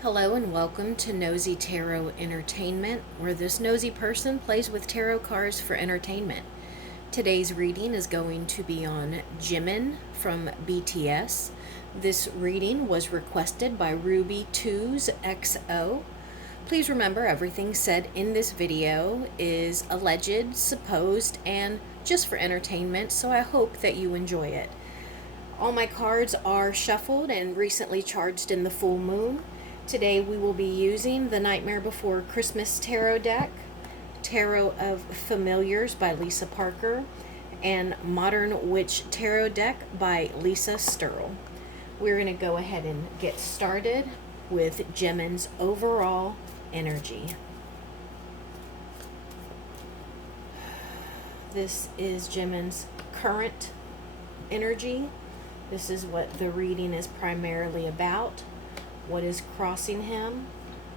Hello and welcome to Nosy Tarot Entertainment, where this nosy person plays with tarot cards for entertainment. Today's reading is going to be on Jimin from BTS. This reading was requested by Ruby2XO. Please remember everything said in this video is alleged, supposed, and just for entertainment, so I hope that you enjoy it. All my cards are shuffled and recently charged in the full moon. Today we will be using the Nightmare Before Christmas Tarot deck, Tarot of Familiars by Lisa Parker, and Modern Witch Tarot deck by Lisa Sturl. We're going to go ahead and get started with Jimin's overall energy. This is Jimin's current energy. This is what the reading is primarily about. What is crossing him,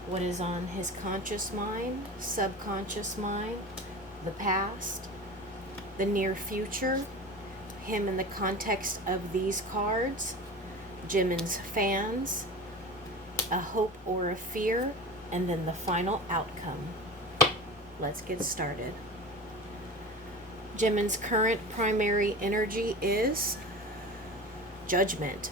what is on his conscious mind, subconscious mind, the past, the near future, him in the context of these cards, Jimin's fans, a hope or a fear, and then the final outcome. Let's get started. Jimin's current primary energy is Judgment.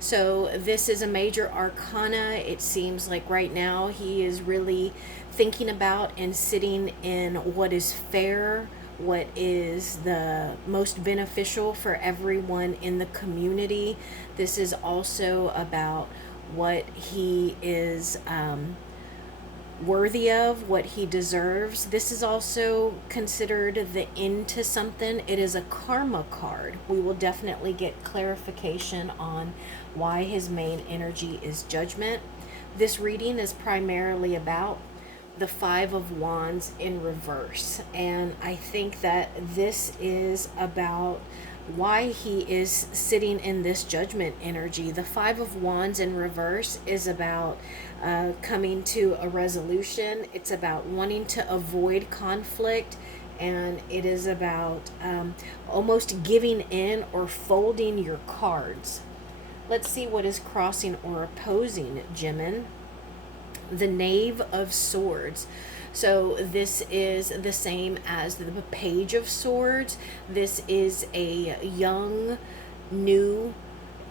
So this is a major arcana. It seems like right now he is really thinking about and sitting in what is fair, what is the most beneficial for everyone in the community. This is also about what he is worthy of, what he deserves. This is also considered the end to something. It is a karma card. We will definitely get clarification on why his main energy is Judgment. This reading is primarily about the Five of Wands in reverse, and I think that this is about why he is sitting in this Judgment energy. The Five of Wands in reverse is about coming to a resolution. It's about wanting to avoid conflict, and it is about almost giving in or folding your cards. Let's see what is crossing or opposing Jimin. The Knave of Swords. So this is the same as the Page of Swords. This is a young, new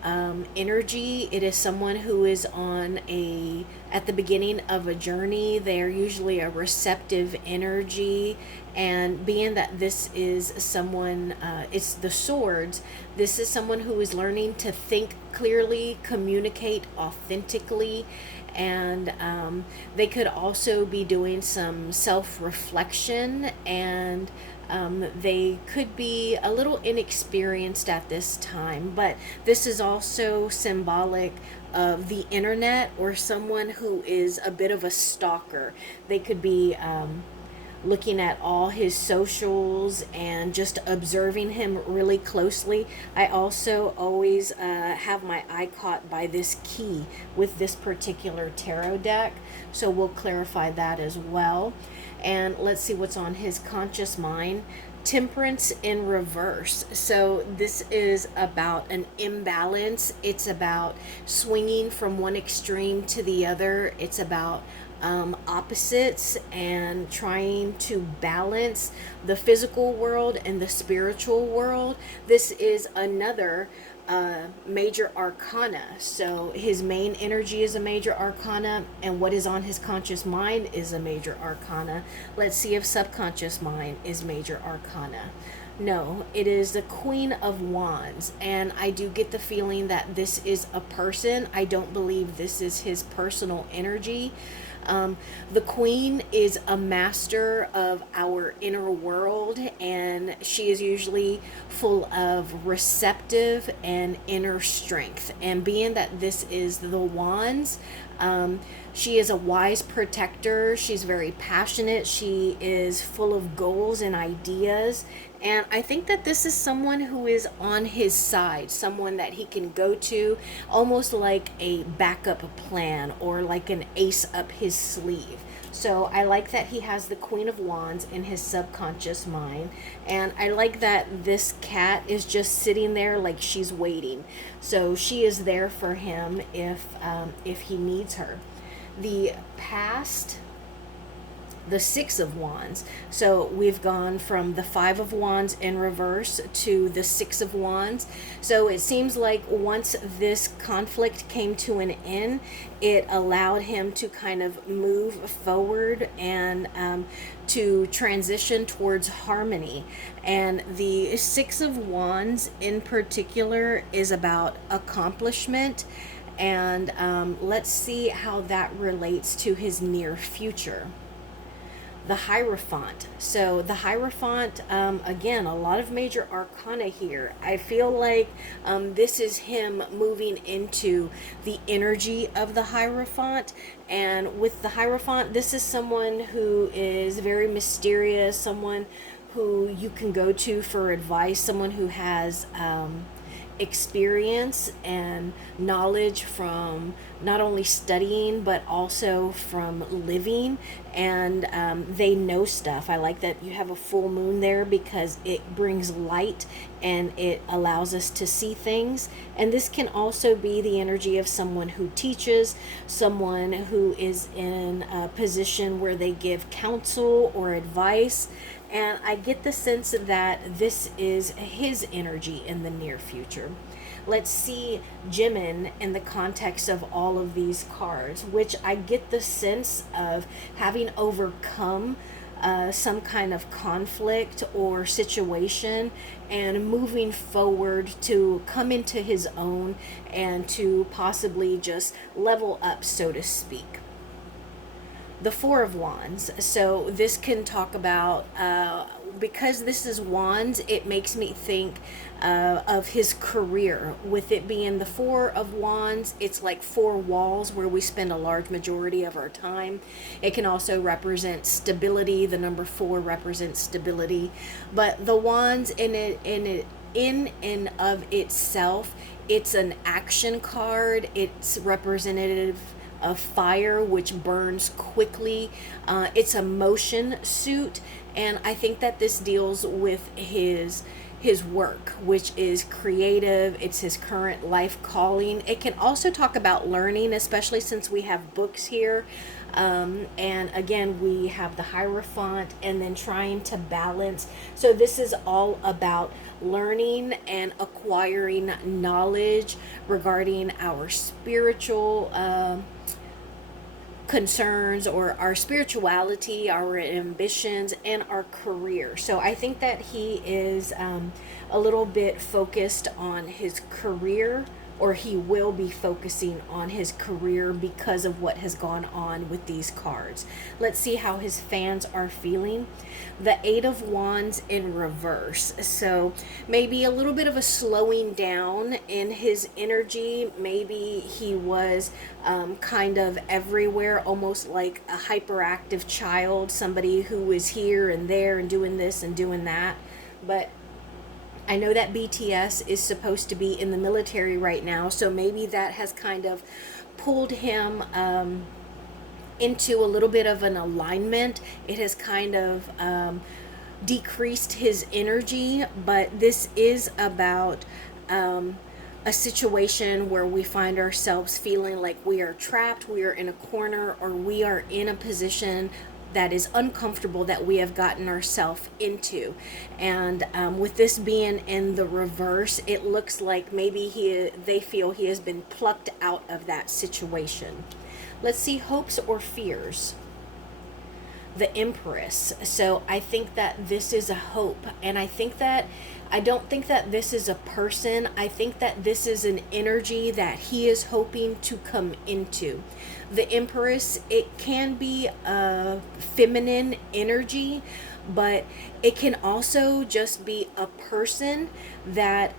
energy. It is someone who is at the beginning of a journey. They are usually a receptive energy, and being that this is someone, it's the swords, this is someone who is learning to think clearly, communicate authentically, and they could also be doing some self-reflection, and they could be a little inexperienced at this time, but this is also symbolic of the internet or someone who is a bit of a stalker. They could be looking at all his socials and just observing him really closely. I also always have my eye caught by this key with this particular tarot deck, so we'll clarify that as well. And let's see what's on his conscious mind. Temperance in reverse. So this is about an imbalance. It's about swinging from one extreme to the other. It's about opposites and trying to balance the physical world and the spiritual world. This is another major arcana. So his main energy is a major arcana, and what is on his conscious mind is a major arcana. Let's see if subconscious mind is major arcana. No, it is the Queen of Wands, and I do get the feeling that this is a person. I don't believe this is his personal energy. The Queen is a master of our inner world, and she is usually full of receptive and inner strength. And being that this is the Wands, she is a wise protector. She's very passionate. She is full of goals and ideas. And I think that this is someone who is on his side, someone that he can go to, almost like a backup plan or like an ace up his sleeve. So I like that he has the Queen of Wands in his subconscious mind. And I like that this cat is just sitting there like she's waiting. So she is there for him if he needs her. the past, the Six of Wands. So we've gone from the Five of Wands in reverse to the Six of Wands. So it seems like once this conflict came to an end, it allowed him to kind of move forward and to transition towards harmony. And the Six of Wands in particular is about accomplishment. And let's see how that relates to his near future. The Hierophant. So the Hierophant, again, a lot of major arcana here. I feel like this is him moving into the energy of the Hierophant. And with the Hierophant, this is someone who is very mysterious, someone who you can go to for advice, someone who has experience and knowledge from not only studying but also from living, and they know stuff. I like that you have a full moon there because it brings light and it allows us to see things. And this can also be the energy of someone who teaches, someone who is in a position where they give counsel or advice. And I get the sense that this is his energy in the near future. Let's see Jimin in the context of all of these cards, which I get the sense of having overcome some kind of conflict or situation and moving forward to come into his own and to possibly just level up, so to speak. The Four of Wands. So this can talk about, because this is wands, it makes me think of his career. With it being the Four of Wands, it's like four walls where we spend a large majority of our time. It can also represent stability. The number four represents stability. But the wands in and of itself, it's an action card. It's representative of fire, which burns quickly. It's a motion suit, and I think that this deals with his work, which is creative. It's his current life calling. It can also talk about learning, especially since we have books here. And again, we have the Hierophant and then trying to balance. So this is all about learning and acquiring knowledge regarding our spiritual concerns or our spirituality, our ambitions, and our career. So I think that he is a little bit focused on his career, or he will be focusing on his career because of what has gone on with these cards. Let's see how his fans are feeling. The Eight of Wands in reverse. So maybe a little bit of a slowing down in his energy. Maybe he was kind of everywhere, almost like a hyperactive child, somebody who was here and there and doing this and doing that. But I know that BTS is supposed to be in the military right now, so maybe that has kind of pulled him into a little bit of an alignment. It has kind of decreased his energy, but this is about a situation where we find ourselves feeling like we are trapped, we are in a corner, or we are in a position that is uncomfortable that we have gotten ourselves into. And with this being in the reverse, it looks like maybe they feel he has been plucked out of that situation. Let's see hopes or fears. The Empress. So I think that this is a hope, and I don't think that this is a person. I think that this is an energy that he is hoping to come into. The Empress, it can be a feminine energy, but it can also just be a person that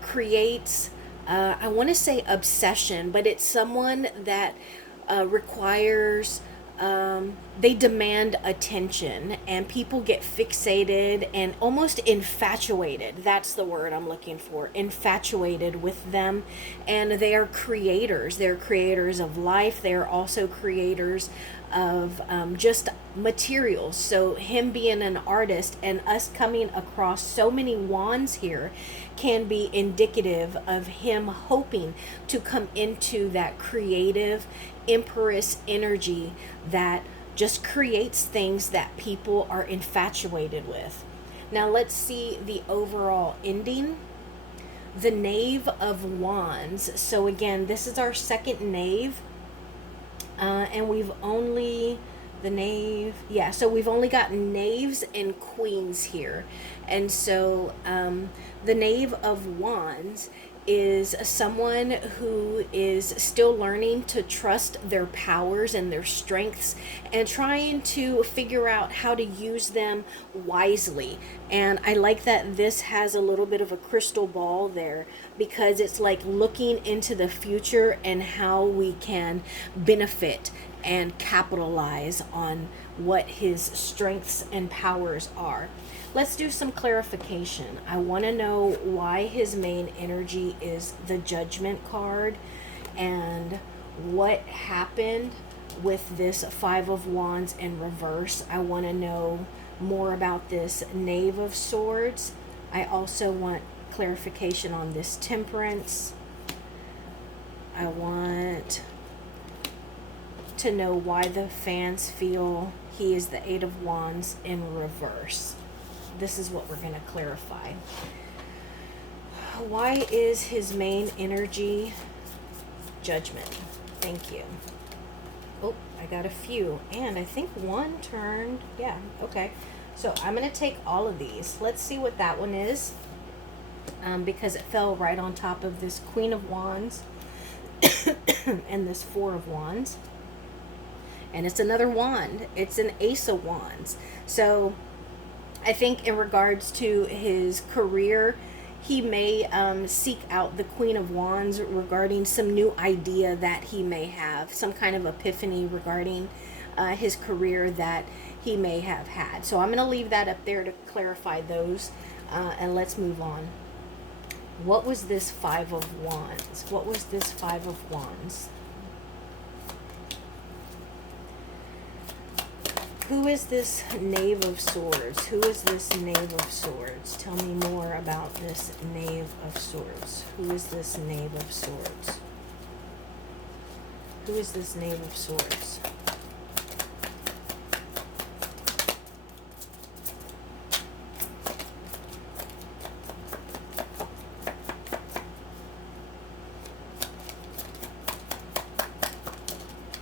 creates, I want to say obsession, but it's someone that requires, they demand attention, and people get fixated and almost infatuated. That's the word I'm looking for. Infatuated with them. And they are creators. They're creators of life. They are also creators of just materials. So him being an artist and us coming across so many wands here can be indicative of him hoping to come into that creative empress energy that just creates things that people are infatuated with. Now let's see the overall ending. The Knave of Wands. So again, this is our second knave. And we've only, the knave, yeah, so we've only got knaves and queens here. And so the Knave of Wands is someone who is still learning to trust their powers and their strengths and trying to figure out how to use them wisely. And I like that this has a little bit of a crystal ball there, because it's like looking into the future and how we can benefit and capitalize on what his strengths and powers are. Let's do some clarification. I want to know why his main energy is the Judgment card and what happened with this Five of Wands in reverse. I want to know more about this Knave of Swords. I also want clarification on this Temperance. I want to know why the fans feel he is the Eight of Wands in reverse. This is what we're going to clarify. Why is his main energy Judgment? Thank you. Oh, I got a few. And I think one turned. Yeah, okay. So I'm going to take all of these. Let's see what that one is. Because it fell right on top of this Queen of Wands and this Four of Wands. And it's another wand. It's an Ace of Wands. So I think in regards to his career, he may seek out the Queen of Wands regarding some new idea that he may have, some kind of epiphany regarding his career that he may have had. So I'm going to leave that up there to clarify those, and let's move on. What was this Five of Wands? What was this Five of Wands? Who is this Knave of Swords? Who is this Knave of Swords? Tell me more about this Knave of Swords. Who is this Knave of Swords? Who is this Knave of Swords?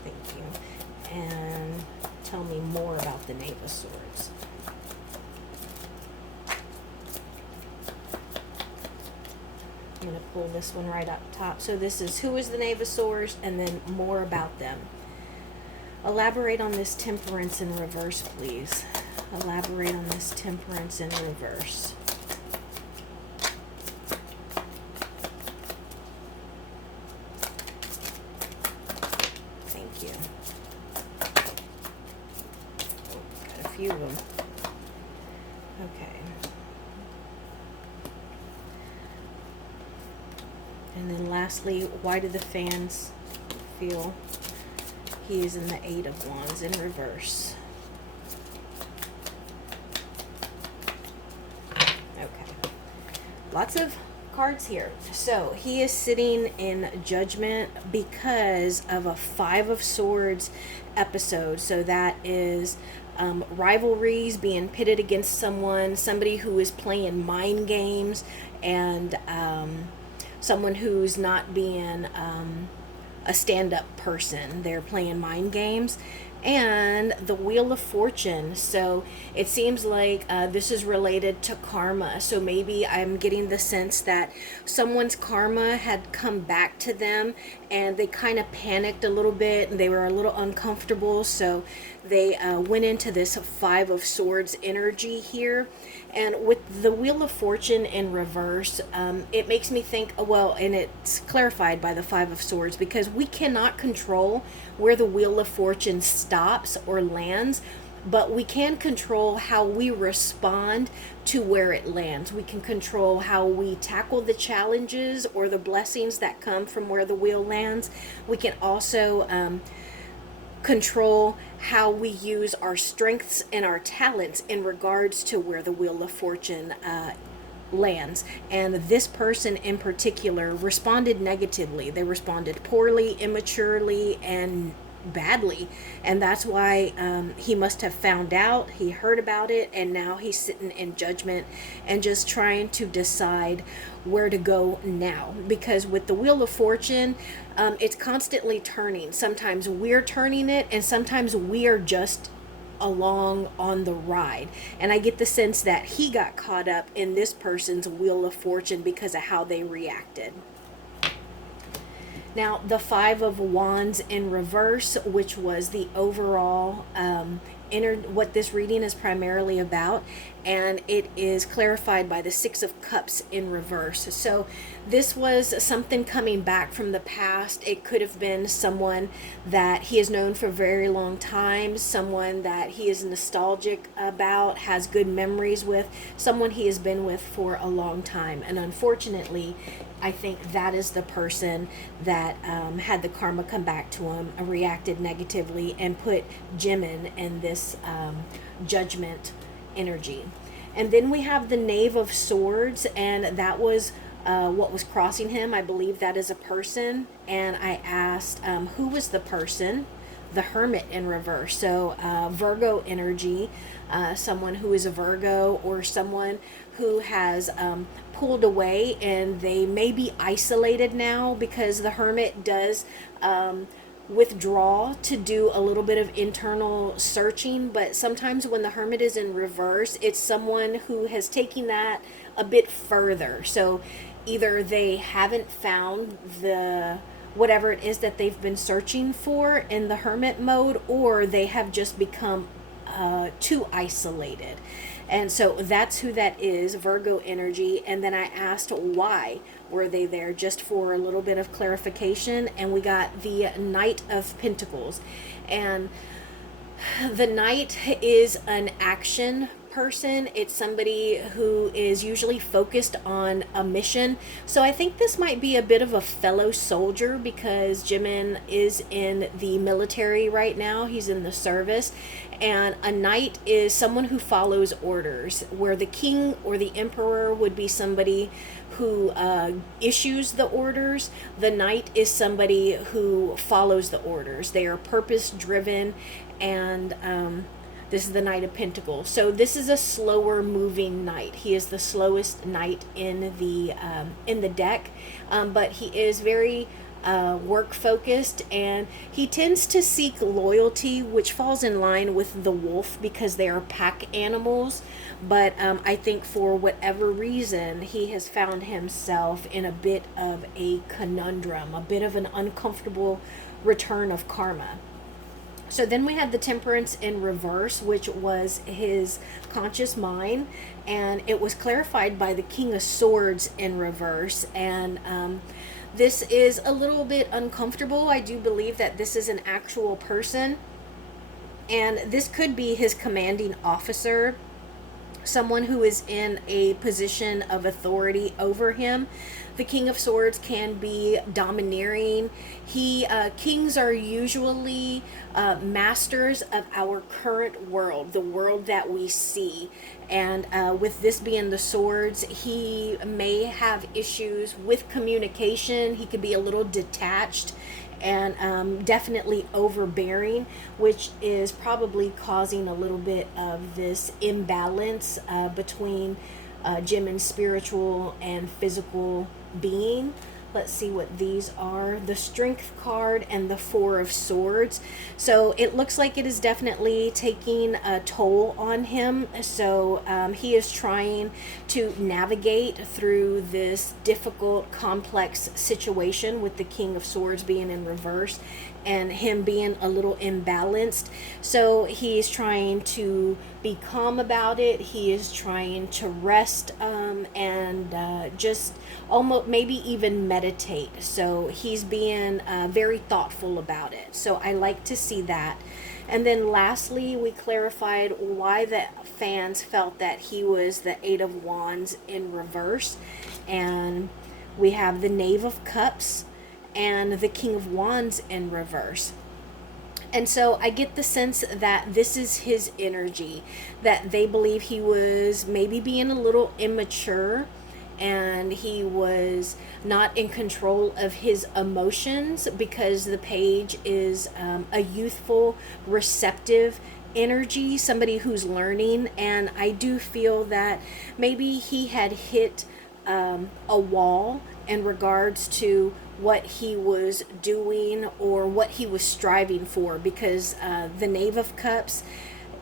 Thank you. And tell me more about the Knave of Swords. I'm going to pull this one right up top. So this is who is the Knave of Swords, and then more about them. Elaborate on this Temperance in reverse, please. Elaborate on this Temperance in reverse. Thank you. Got a few of them. Okay. And then lastly, why do the fans feel he is in the Eight of Wands in reverse? Okay. Lots of cards here. So he is sitting in Judgment because of a Five of Swords episode. So that is rivalries, being pitted against somebody who is playing mind games, and someone who's not being a stand-up person. They're playing mind games. And the Wheel of Fortune. So it seems like this is related to karma. So maybe I'm getting the sense that someone's karma had come back to them and they kind of panicked a little bit and they were a little uncomfortable. So they went into this Five of Swords energy here. And with the Wheel of Fortune in reverse, it makes me think, well, and it's clarified by the Five of Swords, because we cannot control where the Wheel of Fortune stops or lands, but we can control how we respond to where it lands. We can control how we tackle the challenges or the blessings that come from where the wheel lands. We can also control how we use our strengths and our talents in regards to where the Wheel of Fortune lands. And this person in particular responded negatively. They responded poorly, immaturely, and badly. And that's why he must have found out, he heard about it, and now he's sitting in judgment and just trying to decide where to go now. Because with the Wheel of Fortune, it's constantly turning. Sometimes we're turning it, and sometimes we are just along on the ride. And I get the sense that he got caught up in this person's Wheel of Fortune because of how they reacted. Now, the Five of Wands in reverse, which was the overall what this reading is primarily about, and it is clarified by the Six of Cups in reverse. So this was something coming back from the past. It could have been someone that he has known for a very long time, someone that he is nostalgic about, has good memories with, someone he has been with for a long time. And unfortunately, I think that is the person that had the karma come back to him, reacted negatively, and put Jimin in this judgment energy. And then we have the Knave of Swords, and that was what was crossing him. I believe that is a person. And I asked who was the person. The Hermit in reverse. So Virgo energy, someone who is a Virgo, or someone who has pulled away, and they may be isolated now, because the Hermit does withdraw to do a little bit of internal searching. But sometimes when the Hermit is in reverse, it's someone who has taken that a bit further. So either they haven't found the whatever it is that they've been searching for in the Hermit mode, or they have just become too isolated. And so that's who that is, Virgo energy. And then I asked why were they there, just for a little bit of clarification. And we got the Knight of Pentacles. And the Knight is an action person. It's somebody who is usually focused on a mission. So I think this might be a bit of a fellow soldier, because Jimin is in the military right now. He's in the service. And a knight is someone who follows orders, where the king or the emperor would be somebody who issues the orders. The knight is somebody who follows the orders. They are purpose driven, and this is the Knight of Pentacles. So this is a slower moving knight. He is the slowest knight in the deck, but he is very work focused, and he tends to seek loyalty, which falls in line with the wolf, because they are pack animals. But I think for whatever reason, he has found himself in a bit of a conundrum, a bit of an uncomfortable return of karma. So then we had the Temperance in reverse, which was his conscious mind, and it was clarified by the King of Swords in reverse. And this is a little bit uncomfortable. I do believe that this is an actual person, and this could be his commanding officer, someone who is in a position of authority over him. The King of Swords can be domineering. Kings are usually masters of our current world, the world that we see. And with this being the swords, he may have issues with communication. He could be a little detached and definitely overbearing, which is probably causing a little bit of this imbalance between Jimin's spiritual and physical being. Let's see what these are. The Strength card and the Four of Swords. So it looks like it is definitely taking a toll on him. So he is trying to navigate through this difficult, complex situation with the King of Swords being in reverse and him being a little imbalanced. So he's trying to be calm about it. He is trying to rest and just almost maybe even meditate. So he's being very thoughtful about it. So I like to see that. And then lastly, we clarified why the fans felt that he was the Eight of Wands in reverse. And we have the Knave of Cups and the King of Wands in reverse. And so I get the sense that this is his energy, that they believe he was maybe being a little immature and he was not in control of his emotions, because the page is a youthful, receptive energy, somebody who's learning. And I do feel that maybe he had hit a wall in regards to what he was doing or what he was striving for, because the Knave of Cups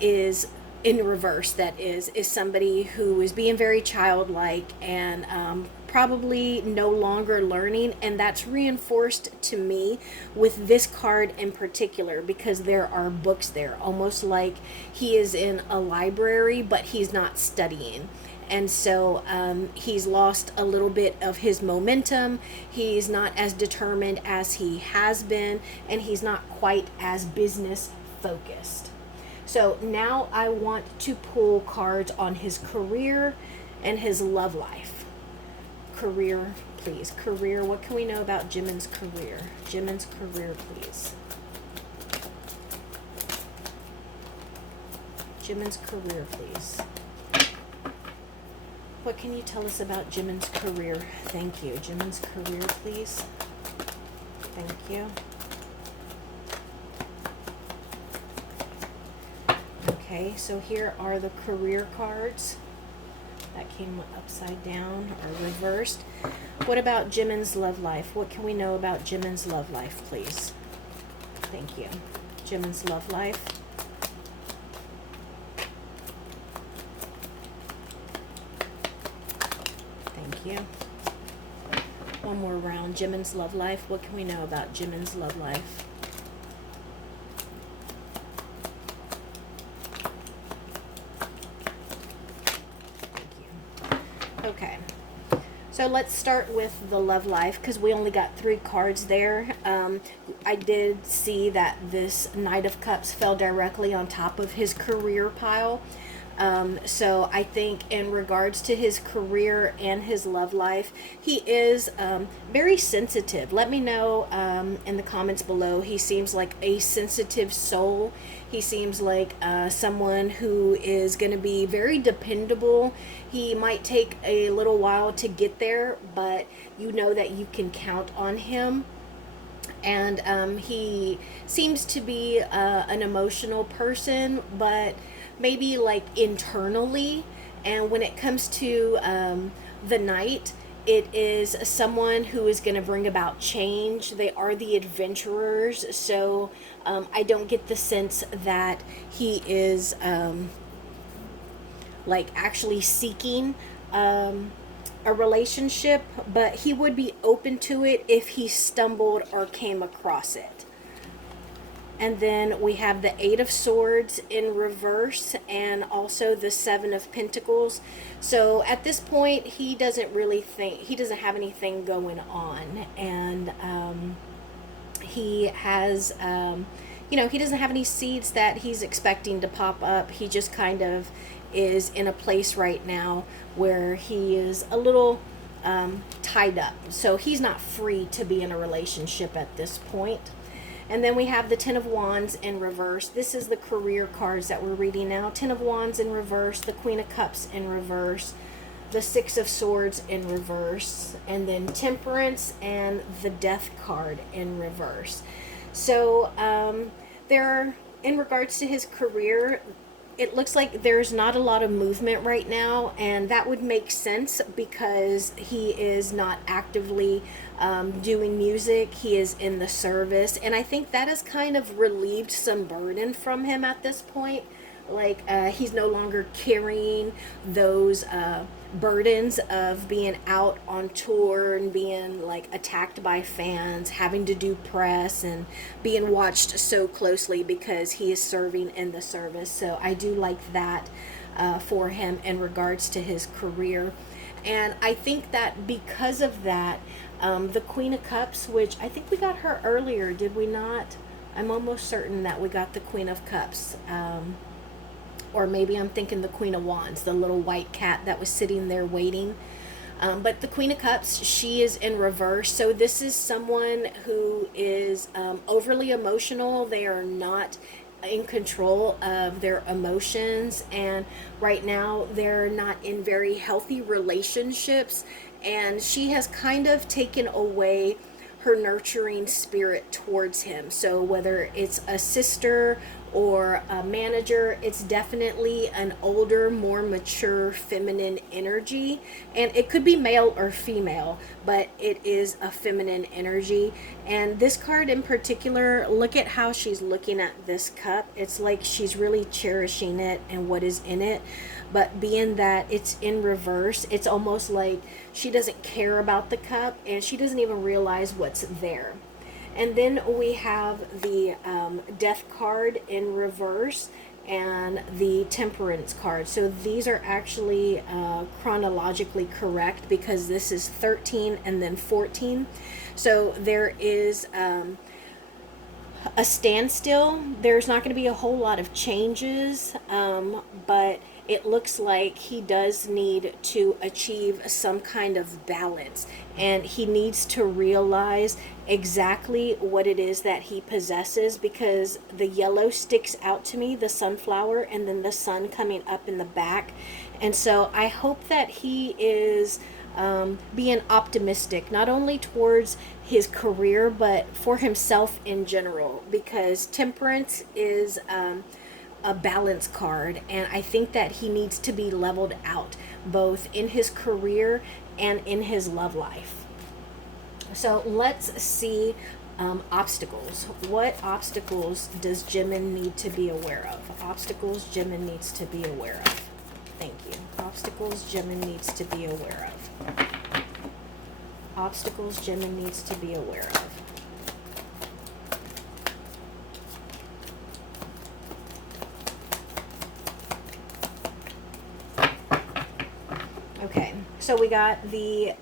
is in reverse. That is somebody who is being very childlike and probably no longer learning, and that's reinforced to me with this card in particular, because there are books there, almost like he is in a library but he's not studying. And so he's lost a little bit of his momentum. He's not as determined as he has been, and he's not quite as business focused. So now I want to pull cards on his career and his love life. Career, please. Career. What can we know about Jimin's career? Jimin's career, please. Jimin's career, please. What can you tell us about Jimin's career? Thank you. Jimin's career, please. Thank you. Okay, so here are the career cards. That came upside down or reversed. What about Jimin's love life? What can we know about Jimin's love life, please? Thank you. Jimin's love life. Thank you. One more round. Jimin's love life. What can we know about Jimin's love life? Okay, so let's start with the love life, because we only got 3 cards there. I did see that this Knight of Cups fell directly on top of his career pile. So I think in regards to his career and his love life, he is very sensitive. Let me know in the comments below. He seems like a sensitive soul. He seems like someone who is going to be very dependable. He might take a little while to get there, but you know that you can count on him. And he seems to be an emotional person, but maybe like internally. And when it comes to the Knight, it is someone who is going to bring about change. They are the adventurers, so I don't get the sense that he is like actually seeking a relationship, but he would be open to it if he stumbled or came across it. And then we have the 8 of Swords in reverse, and also the 7 of Pentacles. So at this point, he doesn't really think, he doesn't have anything going on. And he has, you know, he doesn't have any seeds that he's expecting to pop up. He just kind of is in a place right now where he is a little tied up. So he's not free to be in a relationship at this point. And then we have the 10 of Wands in reverse. This is the career cards that we're reading now. 10 of Wands in reverse, the Queen of Cups in reverse, the 6 of Swords in reverse, and then Temperance and the Death card in reverse. So there, in regards to his career, it looks like there's not a lot of movement right now, and that would make sense because he is not actively doing music. He is in the service, and I think that has kind of relieved some burden from him at this point. Like he's no longer carrying those burdens of being out on tour and being like attacked by fans, having to do press and being watched so closely because he is serving in the service. So I do like that for him in regards to his career. And I think that because of that, the Queen of Cups, which I think we got her earlier, did we not? I'm almost certain that we got the Queen of Cups. Or maybe I'm thinking the Queen of Wands, the little white cat that was sitting there waiting. But the Queen of Cups, she is in reverse. So this is someone who is overly emotional. They are not in control of their emotions, and right now they're not in very healthy relationships, and she has kind of taken away her nurturing spirit towards him. So whether it's a sister or a manager, it's definitely an older, more mature feminine energy. And it could be male or female, but it is a feminine energy. And this card in particular, look at how she's looking at this cup. It's like she's really cherishing it and what is in it. But being that it's in reverse, it's almost like she doesn't care about the cup and she doesn't even realize what's there. And then we have the death card in reverse and the temperance card. So these are actually chronologically correct because this is 13 and then 14. So there is a standstill. There's not going to be a whole lot of changes, but it looks like he does need to achieve some kind of balance, and he needs to realize exactly what it is that he possesses, because the yellow sticks out to me, the sunflower, and then the sun coming up in the back. And so I hope that he is being optimistic, not only towards his career, but for himself in general, because temperance is a balance card, and I think that he needs to be leveled out both in his career and in his love life. So let's see obstacles. What obstacles does Jimin need to be aware of? Obstacles Jimin needs to be aware of. Thank you. Obstacles Jimin needs to be aware of. Obstacles Jimin needs to be aware of. Okay, so we got the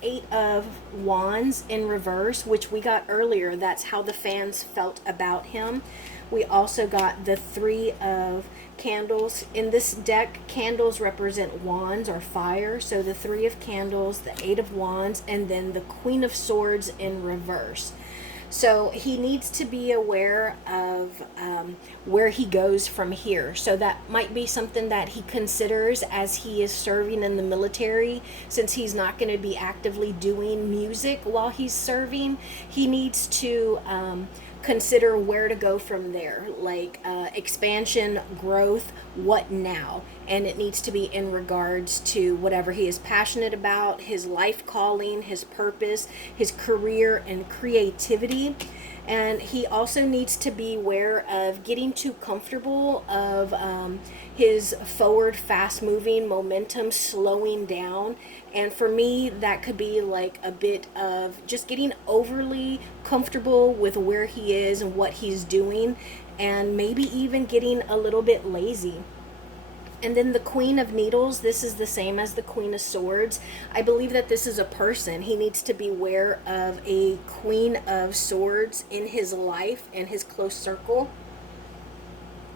Eight of Wands in reverse, which we got earlier. That's how the fans felt about him. We also got the Three of Candles. In this deck, candles represent wands or fire. So the Three of Candles, the Eight of Wands, and then the Queen of Swords in reverse. So he needs to be aware of where he goes from here. So that might be something that he considers as he is serving in the military. Since he's not going to be actively doing music while he's serving, he needs to consider where to go from there, like expansion, growth, what now. And it needs to be in regards to whatever he is passionate about, his life calling, his purpose, his career, and creativity. And he also needs to be aware of getting too comfortable of his forward fast moving momentum slowing down. And for me, that could be like a bit of just getting overly comfortable with where he is and what he's doing, and maybe even getting a little bit lazy. And then the Queen of Needles, this is the same as the Queen of Swords. I believe that this is a person. He needs to be aware of a Queen of Swords in his life and his close circle.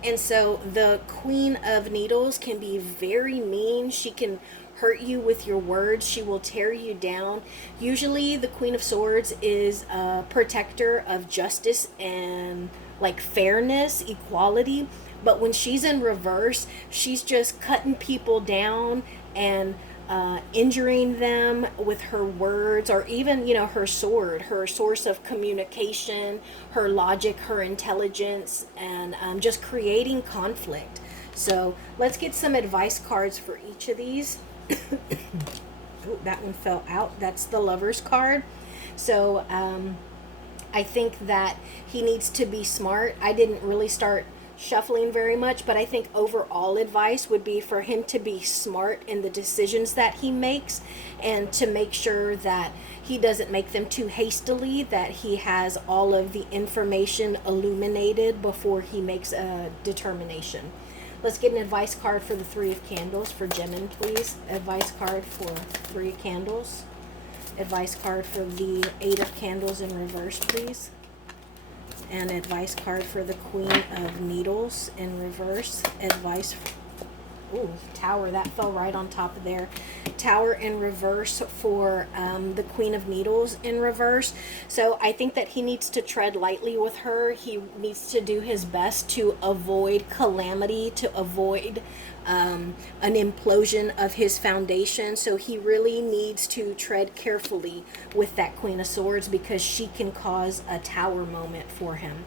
And so the Queen of Needles can be very mean. She can hurt you with your words. She will tear you down. Usually the Queen of Swords is a protector of justice and like fairness, equality. But when she's in reverse, she's just cutting people down and injuring them with her words, or even, her sword, her source of communication, her logic, her intelligence, and just creating conflict. So let's get some advice cards for each of these. Ooh, that one fell out. That's the Lover's card. So I think that he needs to be smart. I didn't really start shuffling very much, but I think overall advice would be for him to be smart in the decisions that he makes, and to make sure that he doesn't make them too hastily, that he has all of the information illuminated before he makes a determination. Let's get an advice card for the Three of Candles for Jimin, please. Advice card for Three of Candles. Advice card for the Eight of Candles in reverse, please. And advice card for the Queen of Needles in reverse. Advice Ooh, Tower, that fell right on top of there. Tower in reverse for the Queen of Needles in reverse. So I think that he needs to tread lightly with her. He needs to do his best to avoid calamity, to avoid an implosion of his foundation. So he really needs to tread carefully with that Queen of Swords, because she can cause a Tower moment for him.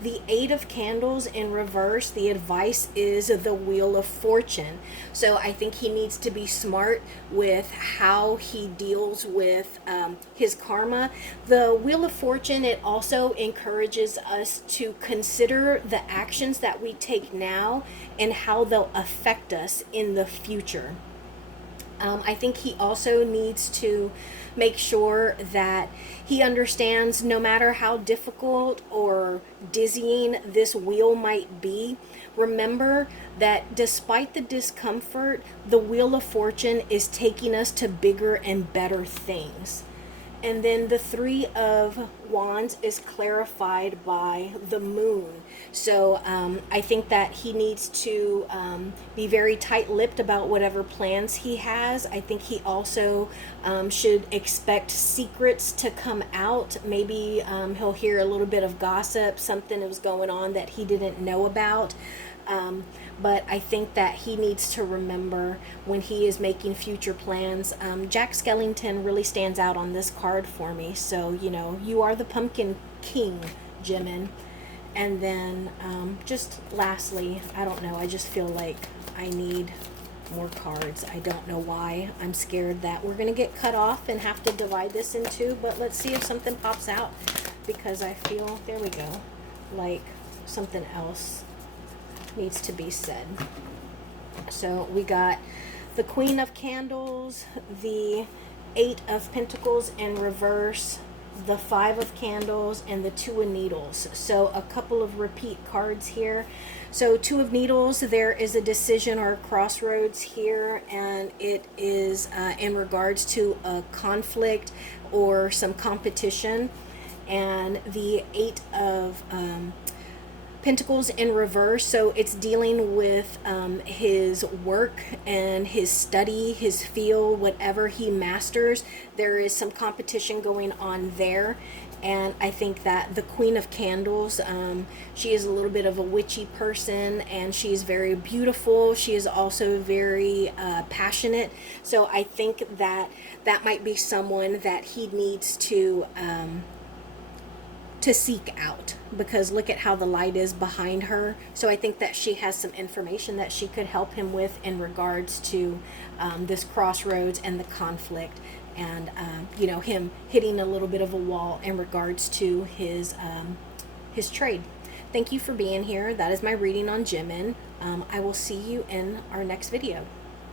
The Eight of Candles in reverse, the advice is the Wheel of Fortune. So I think he needs to be smart with how he deals with his karma. The Wheel of Fortune, it also encourages us to consider the actions that we take now and how they'll affect us in the future. I think he also needs to make sure that he understands, no matter how difficult or dizzying this wheel might be, remember that despite the discomfort, the Wheel of Fortune is taking us to bigger and better things. And then the Three of Wands is clarified by the Moon. So I think that he needs to be very tight-lipped about whatever plans he has. I think he also should expect secrets to come out. Maybe he'll hear a little bit of gossip, something that was going on that he didn't know about. But I think that he needs to remember when he is making future plans. Jack Skellington really stands out on this card for me. So, you know, you are the Pumpkin King, Jimin. And then just lastly, I don't know, I just feel like I need more cards. I don't know why. I'm scared that we're going to get cut off and have to divide this in two. But let's see if something pops out, because I feel, there we go, like something else needs to be said. So we got the Queen of Candles, the Eight of Pentacles in reverse, the Five of Candles, and the Two of Needles. So a couple of repeat cards here. So Two of Needles, there is a decision or a crossroads here, and it is in regards to a conflict or some competition. And the Eight of Pentacles in reverse, so it's dealing with his work and his study, his field, whatever he masters. There is some competition going on there. And I think that the Queen of Candles, she is a little bit of a witchy person, and she's very beautiful. She is also very passionate. So I think that that might be someone that he needs to seek out, because look at how the light is behind her. So I think that she has some information that she could help him with in regards to this crossroads and the conflict, and you know, him hitting a little bit of a wall in regards to his trade. Thank you for being here. That is my reading on Jimin. I will see you in our next video.